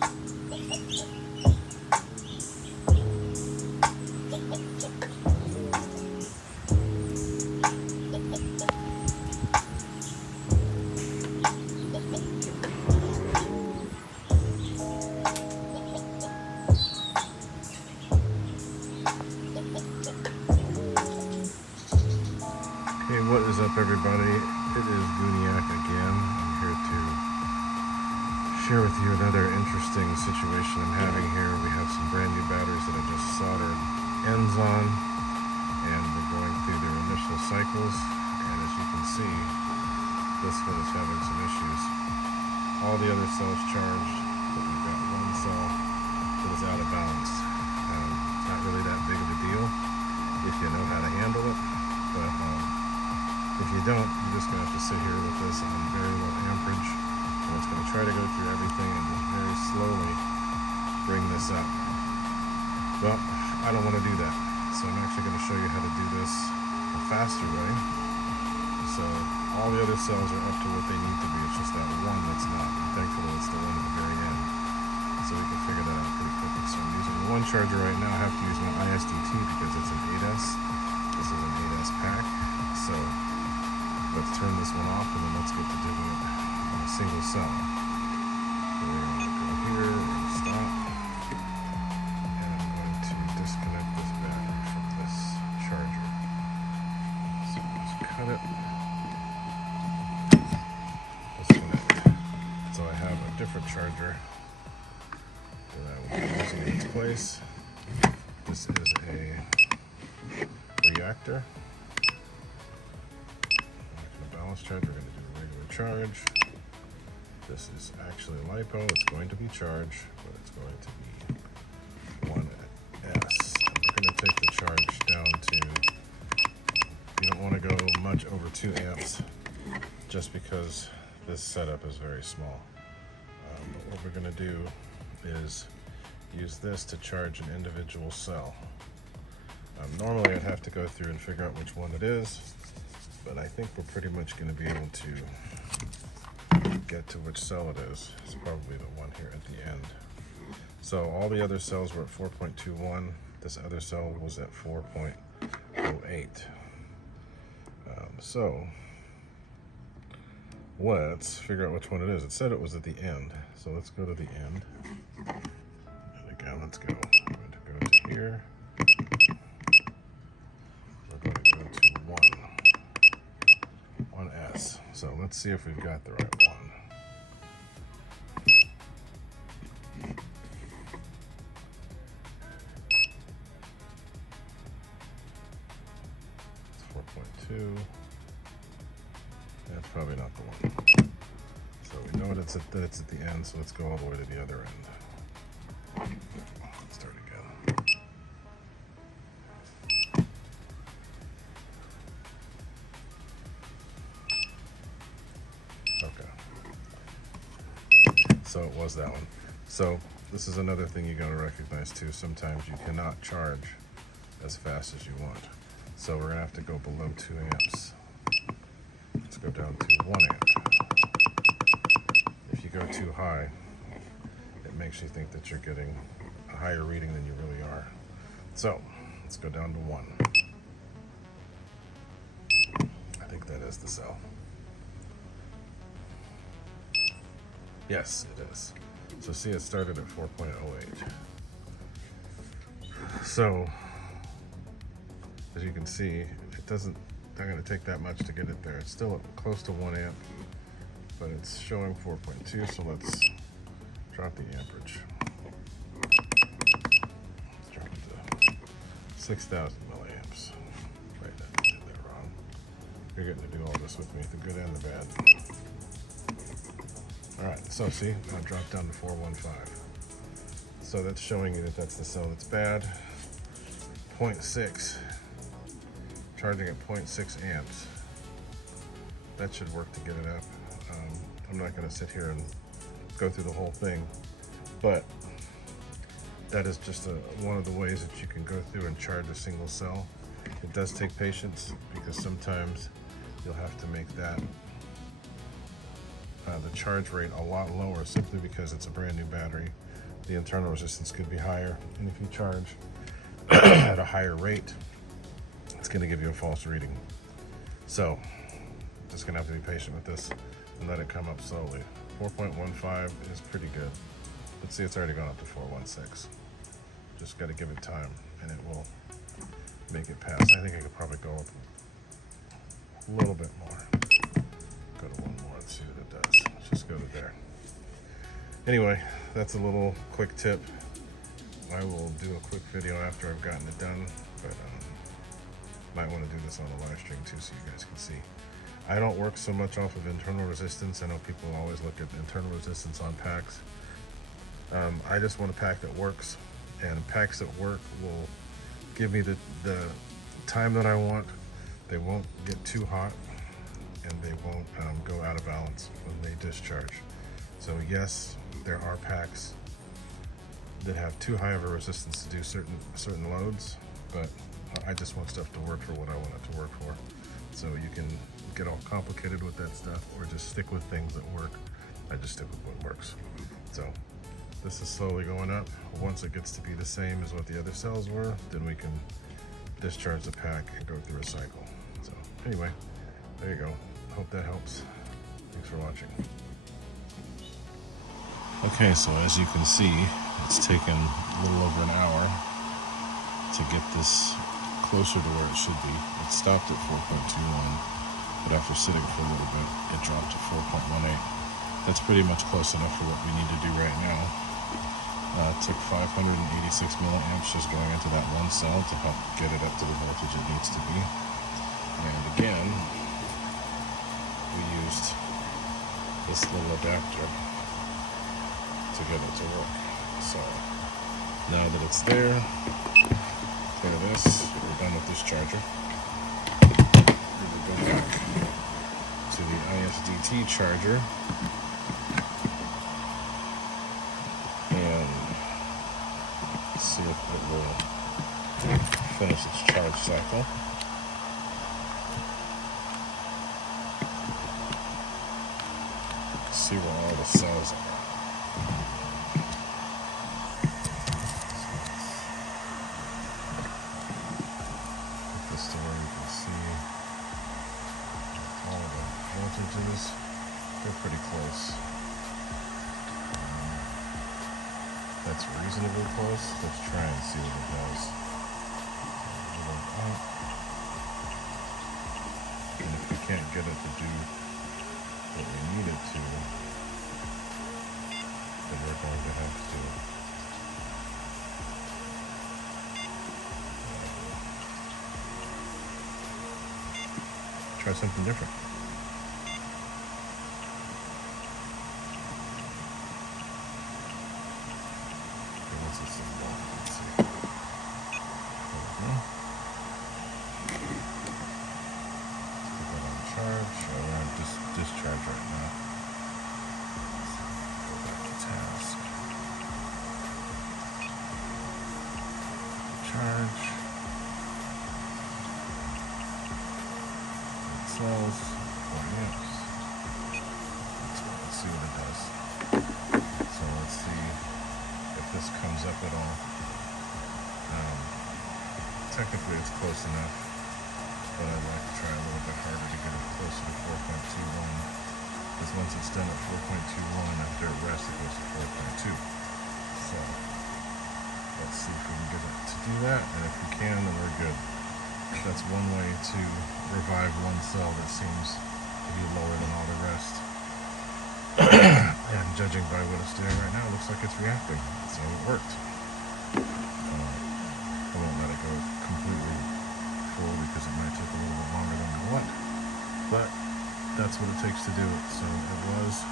What is up, everybody? It is Gooniac again. I'm here to share with you another interesting situation I'm having here. We have some brand new batteries that I just soldered ends on, and we're going through their initial cycles, and as you can see, this one is having some issues. All the other cells charged, but we've got one cell that is out of balance. Not really that big of a deal if you know how to handle it, but if you don't, you're just going to have to sit here with this on very low amperage, and it's going to try to go through everything and just very slowly bring this up. Well, I don't want to do that, so I'm actually going to show you how to do this a faster way. So all the other cells are up to what they need to be, it's just that one that's not, and thankfully it's the one at the very end. So we can figure that out pretty quickly. So I'm using the one charger right now. I have to use my ISDT because it's an 8S. This is an 8S pack. So let's turn this one off and then let's get to doing it on a single cell. So we're going to go here, we're going to stop, and I'm going to disconnect this battery from this charger. So just cut it, disconnect. So I have a different charger that I will be using in its place. This is a reactor. Charge. We're going to do a regular charge. This is actually LiPo. It's going to be charged, but it's going to be 1S. We're going to take the charge down to, you don't want to go much over 2 amps just because this setup is very small. But what we're going to do is use this to charge an individual cell. Normally I'd have to go through and figure out which one it is, but I think we're pretty much going to be able to get to which cell it is. It's probably the one here at the end. So all the other cells were at 4.21. This other cell was at 4.08. So let's figure out which one it is. It said it was at the end, so let's go to the end. And again, let's go. I'm going to go to here. We're going to go to 1S. So let's see if we've got the right one. It's 4.2. That's probably not the one. So we know that it's at the end, so let's go all the way to the other end. Let's start again. So it was that one. So this is another thing you got to recognize too. Sometimes you cannot charge as fast as you want. So we're gonna have to go below 2 amps. Let's go down to 1 amp. If you go too high, it makes you think that you're getting a higher reading than you really are. So let's go down to 1. I think that is the cell. Yes, it is. So see, it started at 4.08. So, as you can see, it not going to take that much to get it there. It's still close to 1 amp, but it's showing 4.2, so let's drop the amperage. Let's drop it to 6,000 milliamps. Right, I did that wrong. You're getting to do all this with me, the good and the bad. Alright, so see, I dropped down to 415. So that's showing you that that's the cell that's bad. 0.6, charging at 0.6 amps. That should work to get it up. I'm not going to sit here and go through the whole thing, but that is just one of the ways that you can go through and charge a single cell. It does take patience because sometimes you'll have to make that the charge rate a lot lower simply because it's a brand new battery. the internal resistance could be higher. And if you charge at a higher rate, it's going to give you a false reading. So just going to have to be patient with this and let it come up slowly. 4.15 is pretty good. Let's see, it's already gone up to 4.16. Just got to give it time and it will make it pass. I think I could probably go up a little bit more. Go to one more and see what it does. Let's just go to there. Anyway, that's a little quick tip. I will do a quick video after I've gotten it done, but might want to do this on a live stream too so you guys can see. I don't work so much off of internal resistance. I know people always look at internal resistance on packs. I just want a pack that works, and packs that work will give me the time that I want. They won't get too hot, and they won't go out of balance when they discharge. So yes, there are packs that have too high of a resistance to do certain loads, but I just want stuff to work for what I want it to work for. So you can get all complicated with that stuff or just stick with things that work. I just stick with what works. So this is slowly going up. Once it gets to be the same as what the other cells were, then we can discharge the pack and go through a cycle. So anyway, there you go. Hope that helps. Thanks for watching. Okay, so as you can see, it's taken a little over an hour to get this closer to where it should be. It stopped at 4.21, but after sitting for a little bit, it dropped to 4.18. That's pretty much close enough for what we need to do right now. It took 586 milliamps just going into that one cell to help get it up to the voltage it needs to be. And again, we used this little adapter to get it to work. So now that it's there, clear this, we're done with this charger. We will go back to the ISDT charger and see if it will finish its charge cycle. See where all the cells are. To where you can see all the voltages. They're pretty close. That's reasonably close. Let's try and see what it does. A little up. And if we can't get it to do what we need it to, then we're going to have to try something different. Okay, what's this thing doing? Let's see. There we go. Let's put that on charge. Oh, we're on discharge right now. Go back to task. Charge. Cells, 40 amps. Let's see what it does. So let's see if this comes up at all. Technically it's close enough, but I'd like to try a little bit harder to get it closer to 4.21. Because once it's done at 4.21, after it rests it goes to 4.2. So let's see if we can get it to do that, and if we can, then we're good. That's one way to revive one cell that seems to be lower than all the rest. And judging by what it's doing right now, it looks like it's reacting. So it worked. I won't let it go completely full because it might take a little bit longer than I want. But that's what it takes to do it. So it was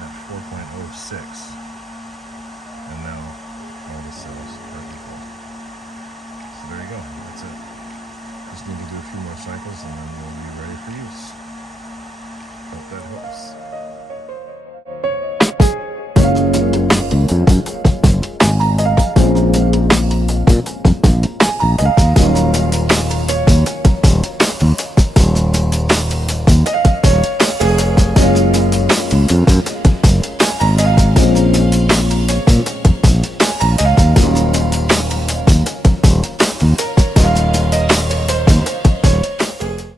at 4.06. And now all the cells are equal. So there you go. That's it. Just need to do a few more cycles and then we'll be ready for use. Hope that helps.